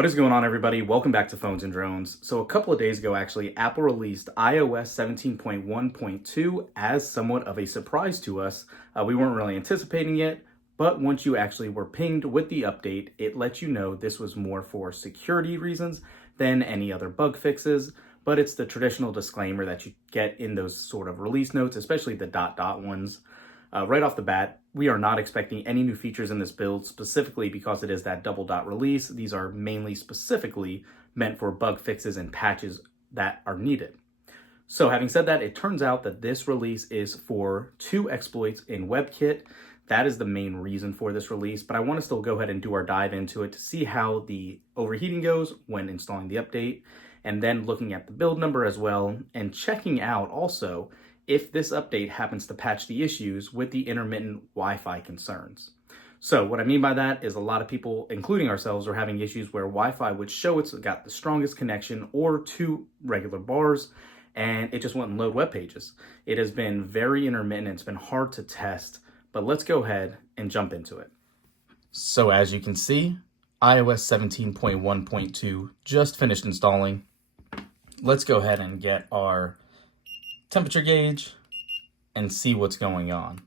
What is going on, everybody? Welcome back to Phones and Drones. So a couple of days ago, actually, Apple released iOS 17.1.2 as somewhat of a surprise to us. We weren't really anticipating it, but once you actually were pinged with the update, it let you know this was more for security reasons than any other bug fixes. But it's the traditional disclaimer that you get in those sort of release notes, especially the ... ones. Right off the bat, we are not expecting any new features in this build, specifically because it is that double dot release. These are mainly specifically meant for bug fixes and patches that are needed. So having said that, it turns out that this release is for 2 exploits in WebKit. That is the main reason for this release, but I want to still go ahead and do our dive into it to see how the overheating goes when installing the update, and then looking at the build number as well, and checking out also if this update happens to patch the issues with the intermittent Wi-Fi concerns. So what I mean by that is a lot of people, including ourselves, are having issues where Wi-Fi would show it's got the strongest connection or 2 regular bars, and it just wouldn't load web pages. It has been very intermittent. It's been hard to test, but let's go ahead and jump into it. So as you can see, iOS 17.1.2 just finished installing. Let's go ahead and get our temperature gauge and see what's going on.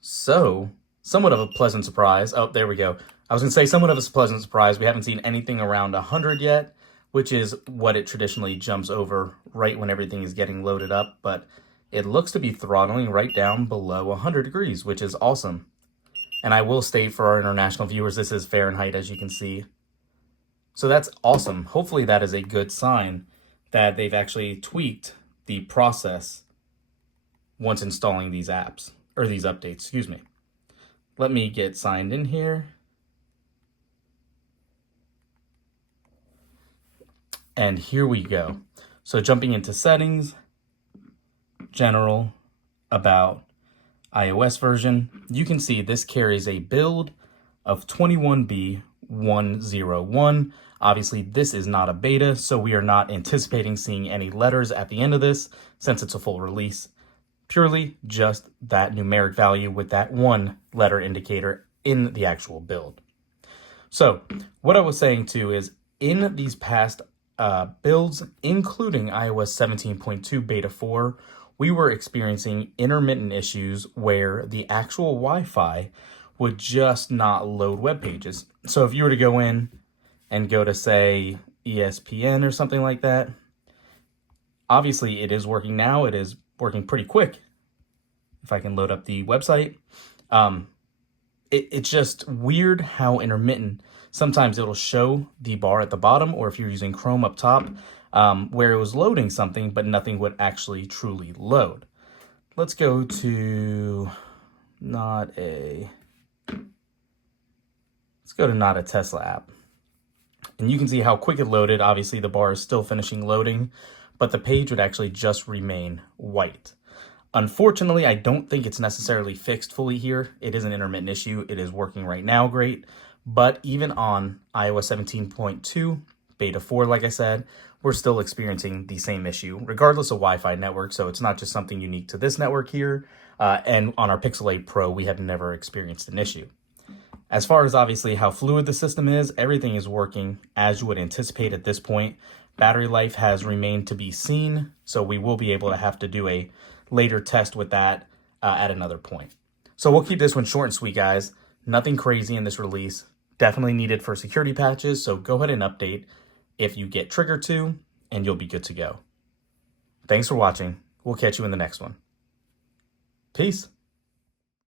So, somewhat of a pleasant surprise. Oh, there we go. I was gonna say somewhat of a pleasant surprise. We haven't seen anything around 100 yet, which is what it traditionally jumps over right when everything is getting loaded up, but it looks to be throttling right down below 100 degrees, which is awesome. And I will state for our international viewers, this is Fahrenheit, as you can see. So that's awesome. Hopefully that is a good sign that they've actually tweaked the process once installing these apps, or these updates, excuse me. Let me get signed in here. And here we go. So jumping into settings, general, about, iOS version, you can see this carries a build of 21B101. Obviously, this is not a beta, so we are not anticipating seeing any letters at the end of this since it's a full release. Purely just that numeric value with that 1 letter indicator in the actual build. So what I was saying too is in these past builds, including iOS 17.2 beta 4, we were experiencing intermittent issues where the actual Wi-Fi would just not load web pages. So if you were to go in and go to, say, ESPN or something like that, obviously it is working now. It is working pretty quick. If I can load up the website, it's just weird how intermittent. Sometimes it'll show the bar at the bottom, or if you're using Chrome up top, where it was loading something, but nothing would actually truly load. Let's go to not a Tesla app. And you can see how quick it loaded. Obviously, the bar is still finishing loading, but the page would actually just remain white. Unfortunately, I don't think it's necessarily fixed fully here. It is an intermittent issue. It is working right now great. But even on iOS 17.2, beta 4, like I said, we're still experiencing the same issue, regardless of Wi-Fi network. So it's not just something unique to this network here. And on our Pixel 8 Pro, we have never experienced an issue. As far as obviously how fluid the system is, everything is working as you would anticipate at this point. Battery life has remained to be seen, so we will be able to have to do a later test with that at another point. So we'll keep this one short and sweet, guys. Nothing crazy in this release. Definitely needed for security patches, so go ahead and update if you get triggered to, and you'll be good to go. Thanks for watching. We'll catch you in the next one. Peace.